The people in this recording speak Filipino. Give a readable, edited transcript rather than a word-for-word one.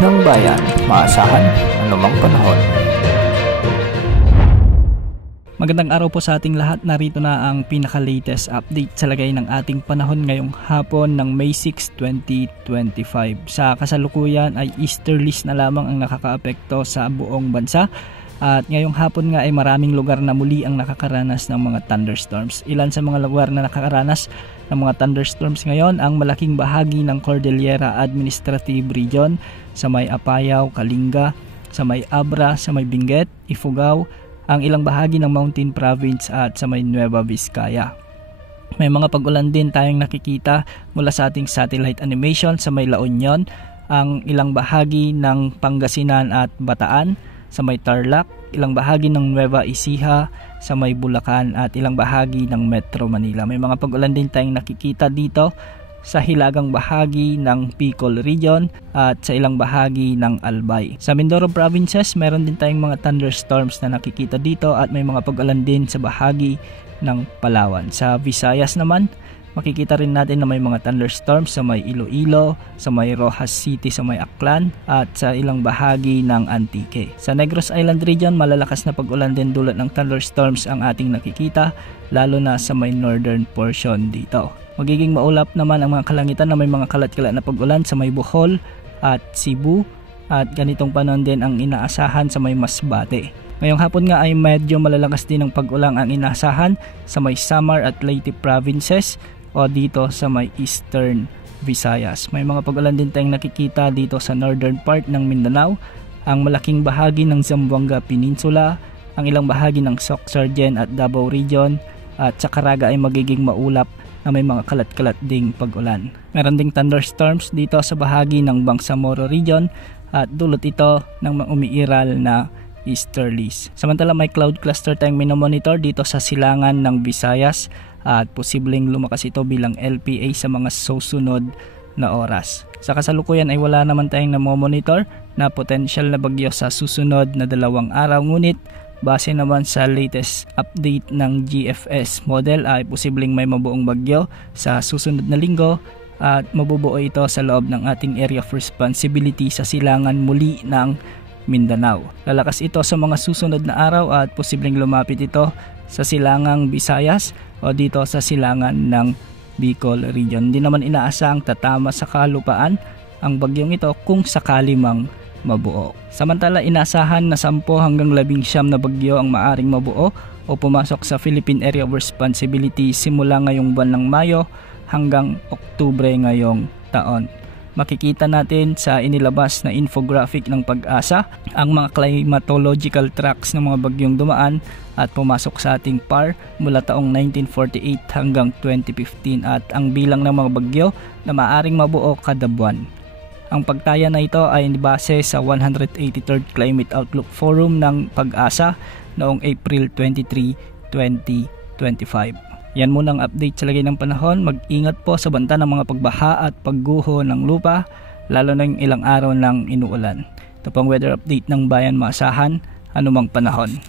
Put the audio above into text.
ng bayan, maasahan anumang panahon. Magandang araw po sa ating lahat. Narito na ang pinaka-latest update sa lagay ng ating panahon ngayong hapon ng May 6, 2025. Sa kasalukuyan ay easterlies na lamang ang nakakaapekto sa buong bansa. At ngayong hapon nga ay maraming lugar na muli ang nakakaranas ng mga thunderstorms. Ilan sa mga lugar na nakakaranas ng mga thunderstorms ngayon ang malaking bahagi ng Cordillera Administrative Region sa may Apayao, Kalinga, sa may Abra, sa may Benguet, Ifugao, ang ilang bahagi ng Mountain Province at sa may Nueva Vizcaya. May mga pag-ulan din tayong nakikita mula sa ating satellite animation sa may La Union, ang ilang bahagi ng Pangasinan at Bataan, sa may Tarlac, ilang bahagi ng Nueva Ecija, sa may Bulacan at ilang bahagi ng Metro Manila. May mga pag-ulan din tayong nakikita dito sa hilagang bahagi ng Bicol Region at sa ilang bahagi ng Albay. Sa Mindoro Provinces, meron din tayong mga thunderstorms na nakikita dito at may mga pag-ulan din sa bahagi ng Palawan. Sa Visayas naman, makikita rin natin na may mga thunderstorms sa may Iloilo, sa may Rojas City, sa may Aklan at sa ilang bahagi ng Antique. Sa Negros Island Region, malalakas na pag-ulan din dulot ng thunderstorms ang ating nakikita, lalo na sa may northern portion dito. Magiging maulap naman ang mga kalangitan na may mga kalat-kalat na pag-ulan sa may Bohol at Cebu at ganitong panahon din ang inaasahan sa may Masbate. Ngayong hapon nga ay medyo malalakas din ang pag-ulan ang inaasahan sa may Samar at Leyte provinces o dito sa may Eastern Visayas. May mga pag-ulan din tayong nakikita dito sa northern part ng Mindanao, ang malaking bahagi ng Zamboanga Peninsula, ang ilang bahagi ng Soc-Sargen at Davao Region at sa Caraga ay magiging maulap na may mga kalat-kalat ding pag-ulan. Meron ding thunderstorms dito sa bahagi ng Bangsamoro Region at dulot ito ng mga umiiral na easterlies. Samantala may cloud cluster tayong minomonitor dito sa silangan ng Visayas at posibleng lumakas ito bilang LPA sa mga susunod na oras. Sa kasalukuyan ay wala naman tayong namomonitor na potential na bagyo sa susunod na 2 araw, ngunit base naman sa latest update ng GFS model ay posibleng may mabuong bagyo sa susunod na linggo at mabubuo ito sa loob ng ating area of responsibility sa silangan muli ng Mindanao. Lalakas ito sa mga susunod na araw at posibleng lumapit ito sa silangang Visayas o dito sa silangan ng Bicol Region. Hindi naman inaasahang tatama sa kalupaan ang bagyong ito kung sakali mang mabuo. Samantala inasahan na 10 hanggang 19 na bagyo ang maaring mabuo o pumasok sa Philippine Area of Responsibility simula ngayong buwan ng Mayo hanggang Oktubre ngayong taon. Makikita natin sa inilabas na infographic ng Pag-asa ang mga climatological tracks ng mga bagyong dumaan at pumasok sa ating PAR mula taong 1948 hanggang 2015 at ang bilang ng mga bagyo na maaring mabuo kada buwan. Ang pagtaya na ito ay base sa 183rd Climate Outlook Forum ng Pag-asa noong April 23, 2025. Yan muna ang update sa lagay ng panahon. Mag-ingat po sa banta ng mga pagbaha at pagguho ng lupa, lalo na yung ilang araw ng inuulan. Ito pang weather update ng bayan, maasahan anumang panahon.